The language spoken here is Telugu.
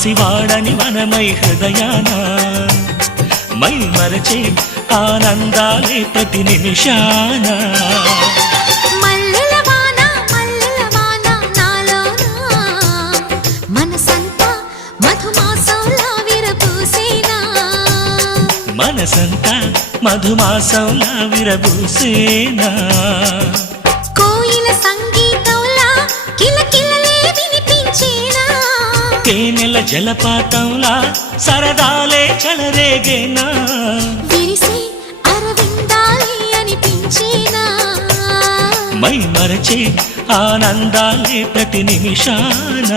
పసివాడని వనమై హృదయాన మై మరచే ఆనందాలే ప్రతి నిమిషాన మనసంతా మధుమాసంలా విరబూసేనా కోయిల సంగీతంలా కిలకిలలే వినిపించేనా తేనెల జలపాతంలా సరదాలే చెలరేగేనా విరిసే అరవిందాలే అనిపించేనా మై మరచే ఆనందాలే ప్రతి నిమిషాన